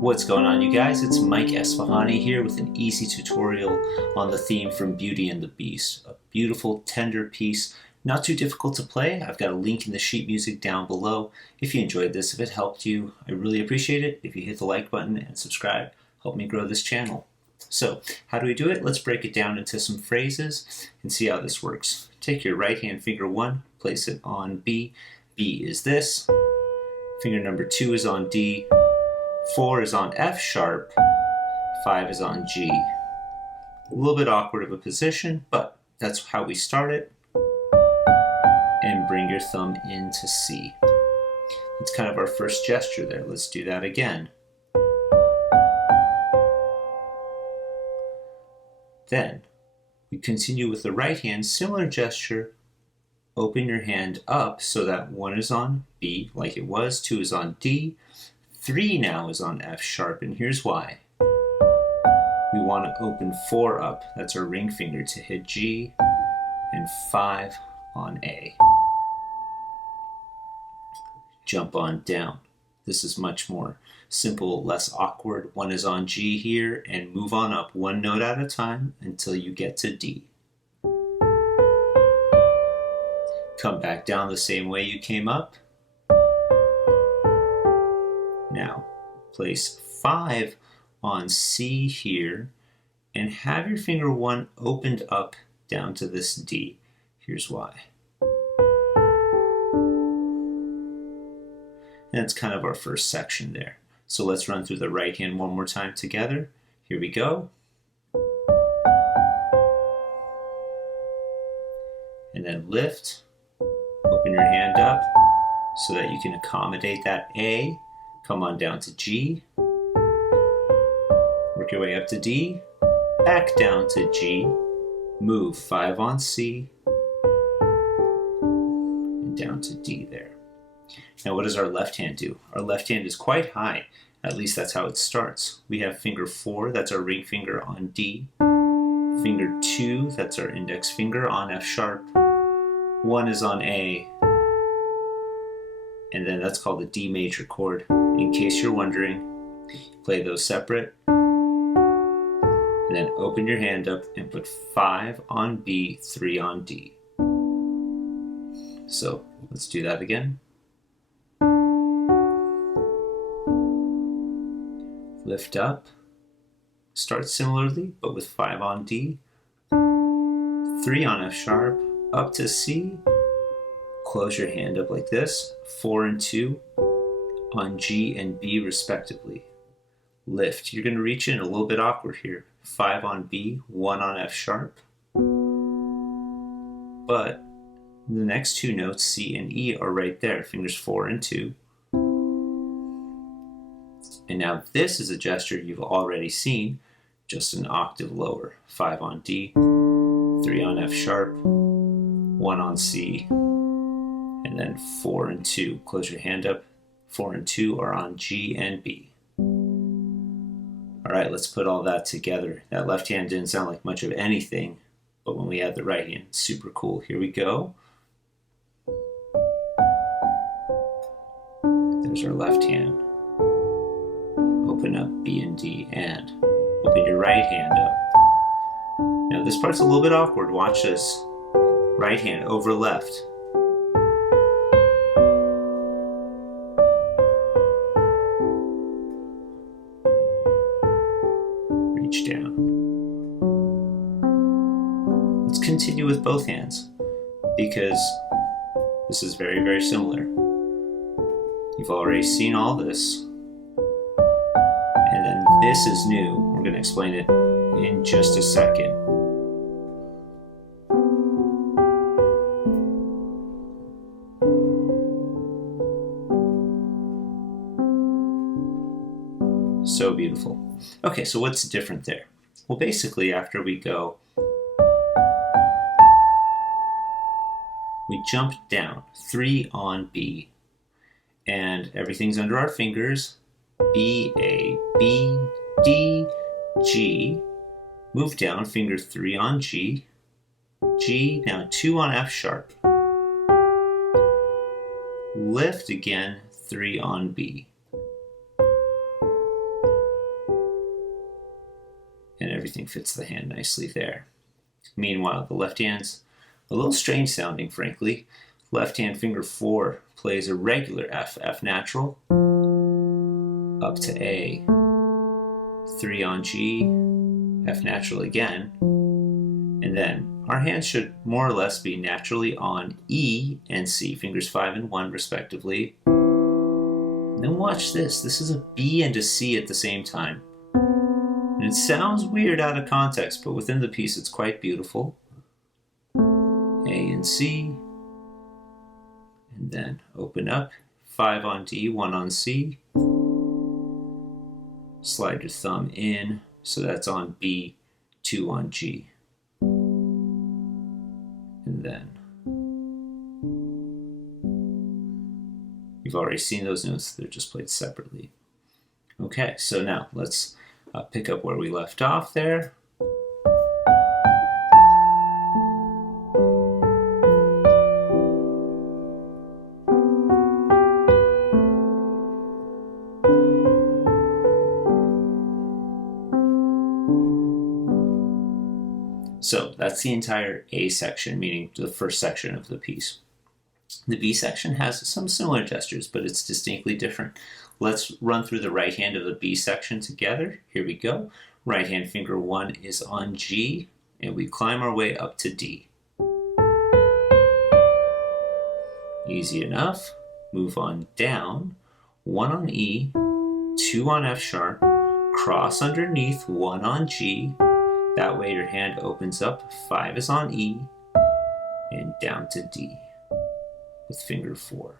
What's going on, you guys? It's Mike Esfahani here with an easy tutorial on the theme from Beauty and the Beast. A beautiful, tender piece, not too difficult to play. I've got a link in the sheet music down below. If you enjoyed this, if it helped you, I really appreciate it. If you hit the like button and subscribe, help me grow this channel. So, how do we do it? Let's break it down into some phrases and see how this works. Take your right hand finger 1, place it on B. B is this. Finger number 2 is on D. 4 is on F sharp, 5 is on G. A little bit awkward of a position, but that's how we start it. And bring your thumb into C. It's kind of our first gesture there. Let's do that again. Then we continue with the right hand, similar gesture. Open your hand up so that 1 is on B, like it was, 2 is on D. 3 now is on F sharp, and here's why. We want to open 4 up, that's our ring finger, to hit G, and 5 on A. Jump on down. This is much more simple, less awkward. 1 is on G here, and move on up 1 note at a time until you get to D. Come back down the same way you came up. Now, place 5 on C here and have your finger 1 opened up down to this D. Here's why. And that's kind of our first section there. So let's run through the right hand one more time together. Here we go. And then lift. Open your hand up so that you can accommodate that A. Come on down to G, work your way up to D, back down to G, move 5 on C, and down to D there. Now what does our left hand do? Our left hand is quite high, at least that's how it starts. We have finger 4, that's our ring finger on D, finger 2, that's our index finger on F sharp, 1 is on A, and then that's called the D major chord. In case you're wondering, play those separate. And then open your hand up and put 5 on B, 3 on D. So let's do that again. Lift up. Start similarly, but with 5 on D, 3 on F sharp, up to C. Close your hand up like this, 4 and 2 on G and B respectively. Lift. You're going to reach in a little bit awkward here. 5 on B, 1 on F sharp. But the next 2 notes, C and E, are right there, fingers 4 and 2. And now this is a gesture you've already seen, just an octave lower. 5 on D, 3 on F sharp, 1 on C, and then 4 and 2. Close your hand up. 4 and 2 are on G and B. All right, let's put all that together. That left hand didn't sound like much of anything, but when we add the right hand, it's super cool. Here we go. There's our left hand. Open up B and D, and open your right hand up. Now this part's a little bit awkward. Watch this. Right hand over left. Reach down. Let's continue with both hands because this is very, very similar. You've already seen all this. And then this is new. We're going to explain it in just a second. So beautiful. Okay, so what's different there? Well, basically, after we go, we jump down 3 on B, and everything's under our fingers. B, A, B, D, G. Move down, finger 3 on G, G, now 2 on F sharp. Lift again, 3 on B. everything fits the hand nicely there. Meanwhile, the left hand's a little strange sounding, frankly. Left hand finger 4 plays a regular F, F natural, up to A, 3 on G, F natural again, and then our hands should more or less be naturally on E and C, fingers 5 and 1 respectively. And then watch this. This is a B and a C at the same time. And it sounds weird out of context, but within the piece it's quite beautiful. A and C, and then open up, 5 on D, 1 on C. Slide your thumb in, so that's on B, 2 on G. And then you've already seen those notes, they're just played separately. Okay, so now let's pick up where we left off there. So that's the entire A section, meaning the first section of the piece. The B section has some similar gestures, but it's distinctly different. Let's run through the right hand of the B section together. Here we go. Right hand finger 1 is on G, and we climb our way up to D. Easy enough. Move on down. 1 on E, 2 on F sharp, cross underneath, 1 on G. That way your hand opens up, 5 is on E, and down to D with finger 4.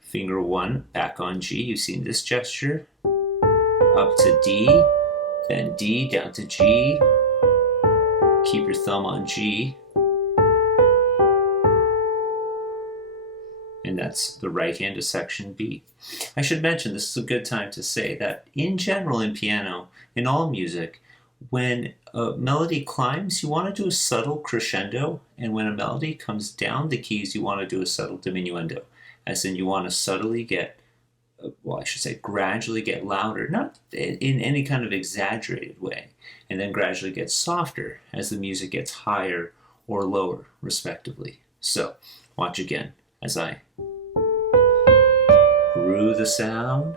Finger 1 back on G, you've seen this gesture. Up to D, then D down to G. Keep your thumb on G. And that's the right hand of section B. I should mention, this is a good time to say that in general in piano, in all music, when a melody climbs, you want to do a subtle crescendo, and when a melody comes down the keys, you want to do a subtle diminuendo, as in you want to subtly get, well, I should say gradually get louder, not in any kind of exaggerated way, and then gradually get softer as the music gets higher or lower, respectively. So, watch again as I grew the sound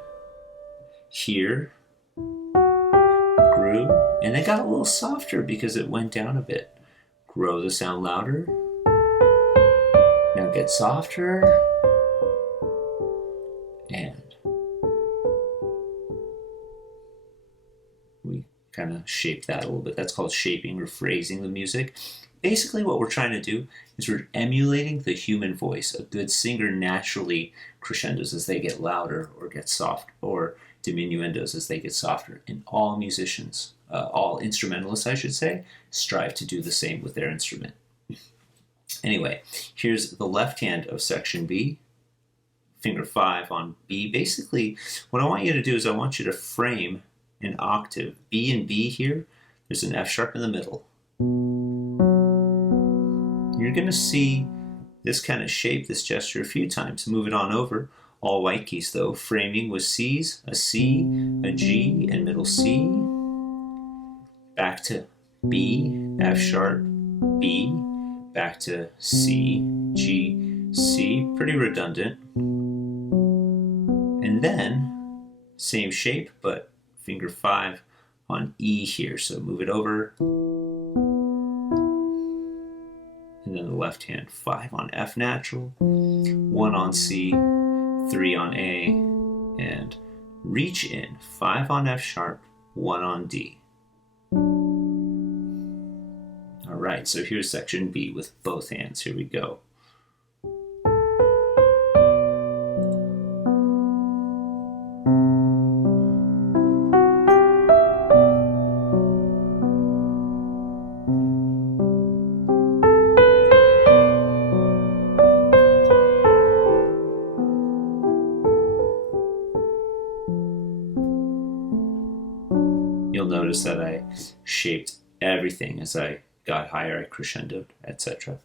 here, grew, and it got a little softer because it went down a bit. Grow the sound louder. Now get softer. And we kind of shape that a little bit. That's called shaping or phrasing the music. Basically what we're trying to do is we're emulating the human voice. A good singer naturally crescendos as they get louder or get soft, or diminuendos as they get softer. And all musicians, all instrumentalists I should say, strive to do the same with their instrument. Anyway, here's the left hand of section B, finger 5 on B. Basically, what I want you to do is I want you to frame an octave. B and B here, there's an F sharp in the middle. You're going to see this kind of shape, this gesture a few times. Move it on over. All white keys though, framing with C's, a C, a G, and middle C. Back to B, F sharp, B, back to C, G, C, pretty redundant. And then, same shape, but finger 5 on E here, so move it over. And then the left hand, 5 on F natural, 1 on C, 3 on A, and reach in, 5 on F sharp, 1 on D. All right, so here's section B with both hands. Here we go. You'll notice that I shaped everything as I got higher, I crescendoed, etc.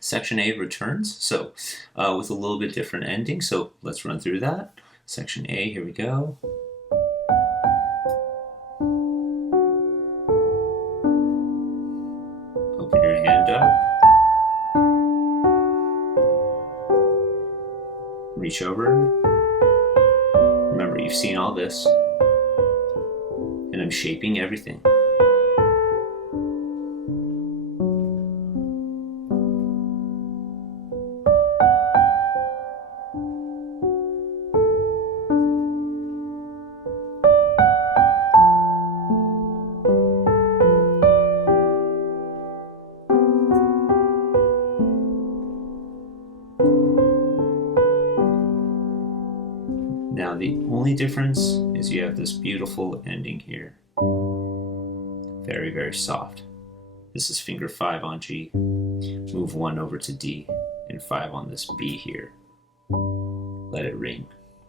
Section A returns, so with a little bit different ending, so let's run through that. Section A, here we go. hand up. Reach over. Remember, you've seen all this. And I'm shaping everything. Now the only difference is you have this beautiful ending here. Very, very soft. This is finger 5 on G. Move 1 over to D and 5 on this B here. Let it ring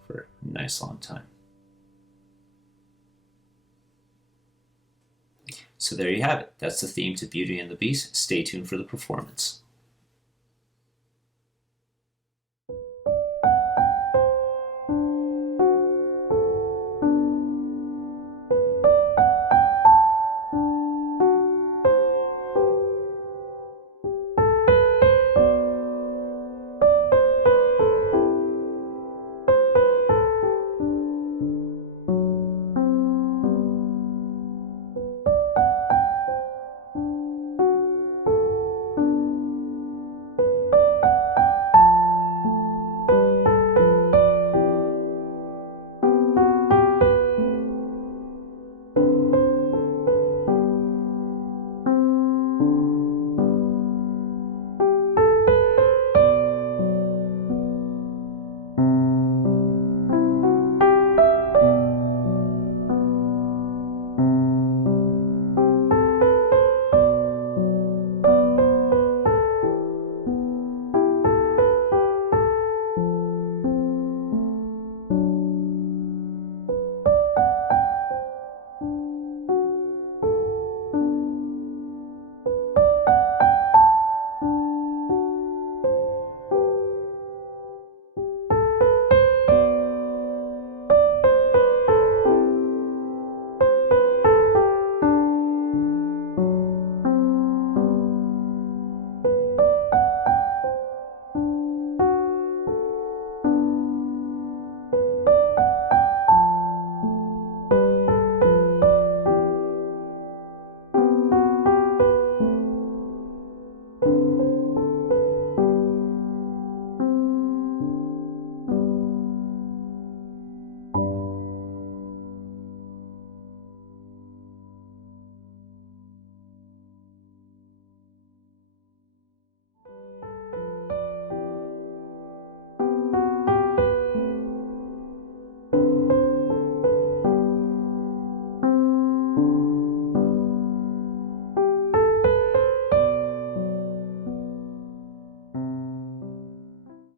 for a nice long time. So there you have it. That's the theme to Beauty and the Beast. Stay tuned for the performance.